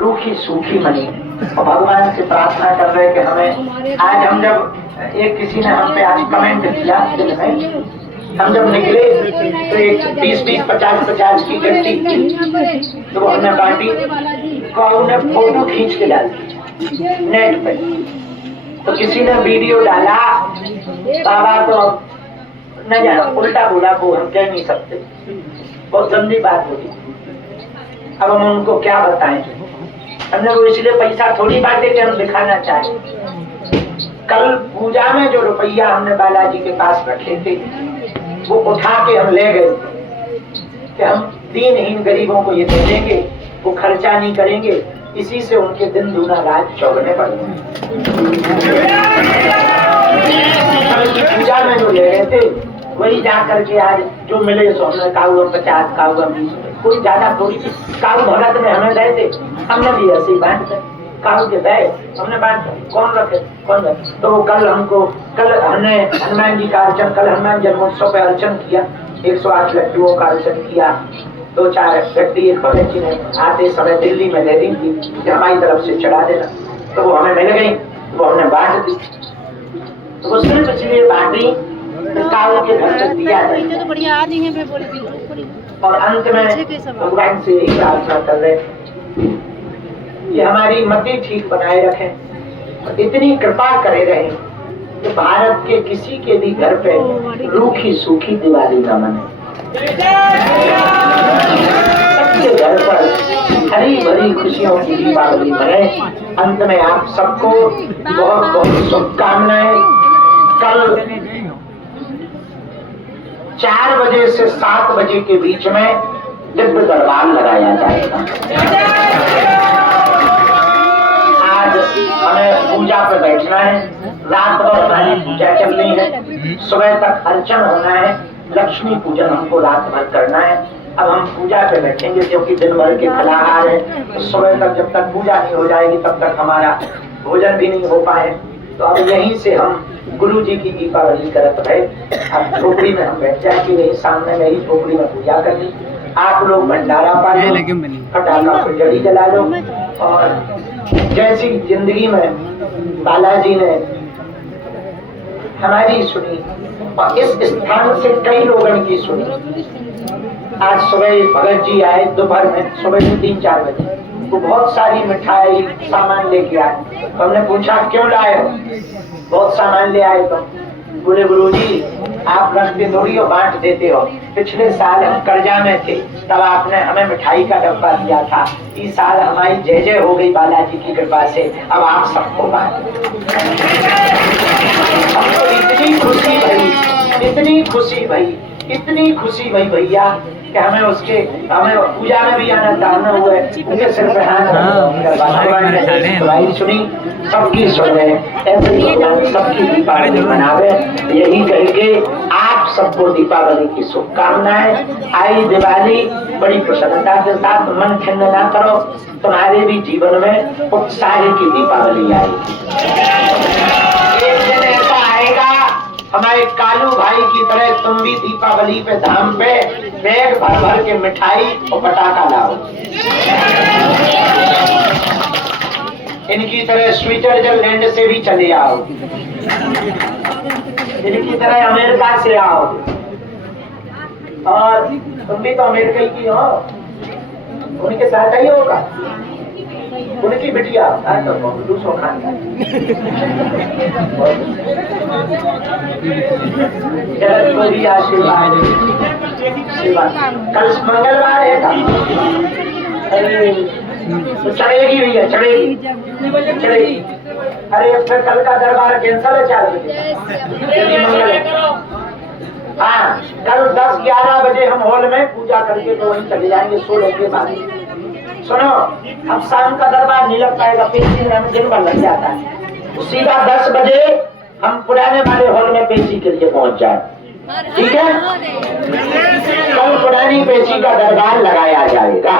रूखी सूखी मनी और भगवान से प्रार्थना कर रहे कि हमें आज हम जब एक किसी ने हम पे आज कमेंट किया हम जब निकले तो एक 20-20, 50-50 की गट्टी तो वो हमने बांटी को उन्हें फोटो खींच के डाल दी नेट पे। तो किसी ने वीडियो डाला, बाबा तो न जानो उल्टा बोला, वो हम कह नहीं सकते, बहुत गंदी बात होगी। अब हम उनको क्या बताएं? हमने वो इसलिए पैसा थोड़ी बांटे कि हम दिखाना चाहें। कल पूजा में जो रुपया हमने बालाजी के पास रखे थे वो उठा के हम ले गए कि हम दीनहीन गरीबों को ये दे देंगे, वो खर्चा नहीं करेंगे, इसी से उनके दिन दूना रात चौगने पड़े। पूजा में जो ले गए थे वही जा करके आज जो मिले सो हमने काऊ 50, काऊ 20, कोई ज्यादा थोड़ी। काऊ भगत में हमें गए थे, हमने भी ऐसे ही बांट गए, काऊ के गए हमने बांट, कौन रखे कौन रखे। तो कल हमने हनुमान जी का अर्चन, कल हनुमान जन्मोत्सव पे अर्चन किया, 108 लड्डुओं का अर्चन किया। 2-4 व्यक्ति एक भगत जी ने आते समय दिल्ली में दे दी थी कि हमारी तरफ से चढ़ा देना, तो वो हमें मिल गई, वो हमने बांट दी। तो वो सिर्फ इसलिए बांटी काऊ के घर से दिया जाए। और अंत में भगवान से यही प्रार्थना कर रहे कि हमारी मति ठीक बनाए रखें, इतनी कृपा करे रहे कि भारत के किसी के भी घर पे रूखी सूखी दिवाली न मने, सबके घर पर हरी भरी खुशियों की दीपावली मने। अंत में आप सबको बहुत बहुत शुभकामनाएं। कल 4 बजे से 7 बजे के बीच में दिव्य दरबार लगाया जाएगा। आज हमें पूजा पे बैठना है, रात भर हमारी पूजा चल रही है, सुबह तक अर्चन होना है, लक्ष्मी पूजन हमको रात भर करना है। अब हम पूजा पे बैठेंगे क्योंकि दिन भर के फलाहार है, तो सुबह तक जब तक पूजा नहीं हो जाएगी तब तक हमारा भोजन भी नहीं हो पाए। तो अब यहीं से हम गुरु जी की दीपावली करत रहे। अब झोपड़ी में हम बैठ जाएंगे, यही सामने में ही झोपड़ी में पूजा कर ली। आप लोग भंडारा पा लो, फटाखा फुलझड़ी जला लो, और जैसी जिंदगी में बालाजी ने हमारी सुनी और इस स्थान से कई लोगों की सुनी। आज सुबह भगत जी आए, दोपहर में सुबह में 3-4 बजे वो बहुत सारी मिठाई सामान लेके आए। तो हमने पूछा क्यों लाए हो? बहुत सामान ले आए। तो बोले गुरुजी आप रखते थोड़ी हो, बांट देते हो। पिछले साल हम कर्जा में थे, तब आपने हमें मिठाई का डब्बा दिया था। इस साल हमारी जय जय हो गई बालाजी की कृपा से, अब आप सबको बांट। हमको इतनी खुशी भई, इतनी खुशी भई, इतनी खुशी भई भैया कि हमें पूजा में भी आना चाहना हुआ है, उनके सिर पे हाथ भगवान ने दुआई सुनी, सबकी सुन रहे, ऐसे ही भगवान सबकी दीपावली मनावे। यही कह के आप सबको दीपावली की शुभकामनाएं। आई दिवाली बड़ी प्रसन्नता के साथ, मन खिन्न ना करो, तुम्हारे भी जीवन में उत्साह की दीपावली आएगी। एक दिन ऐसा आएगा हमारे कालू भाई की तरह तुम भी दीपावली पे धाम पे बैग भर भर के मिठाई और पटाखा लाओ। इनकी तरह स्विट्जरलैंड से भी चले आओ, इनकी तरह अमेरिका से आओ, और तुम भी तो अमेरिका की हो, उनके साथ ही होगा। उनकी बिटिया दूसरों खानदान आशीर्वाद। कल मंगलवार है का तो चढ़ेगी भैया, चढ़ेगी। अरे फिर कल का दरबार कैंसल है 4 बजे, मंगल है। हाँ, कल 10-11 बजे हम हॉल में पूजा करके तो वहीं चले जाएंगे 16 के बाद। सुनो, अब शाम का दरबार नहीं लग पाएगा, पेशी में हमें दिन भर लग जाता है। तो सीधा 10 बजे हम पुराने वाले हॉल में पेशी के लिए पहुंच जाए, ठीक है? कल पुरानी पेशी का दरबार लगाया जाएगा।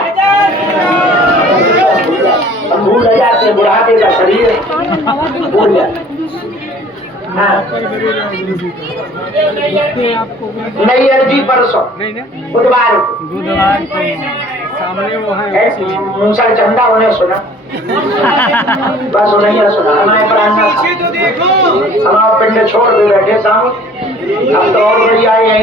हम भूल जाते, बुढ़ापे का शरीर भूल जाते। हाँ, नई अर्जी परसों बुधवार को सामने वो है इसीलिए। मूसा चंदा उन्हें सुना, बस उन्हें सुना। हमारे प्राण पीछे तो देखो। हम पिंड छोड़ के बैठे सामने, अब तो और बढ़िया है।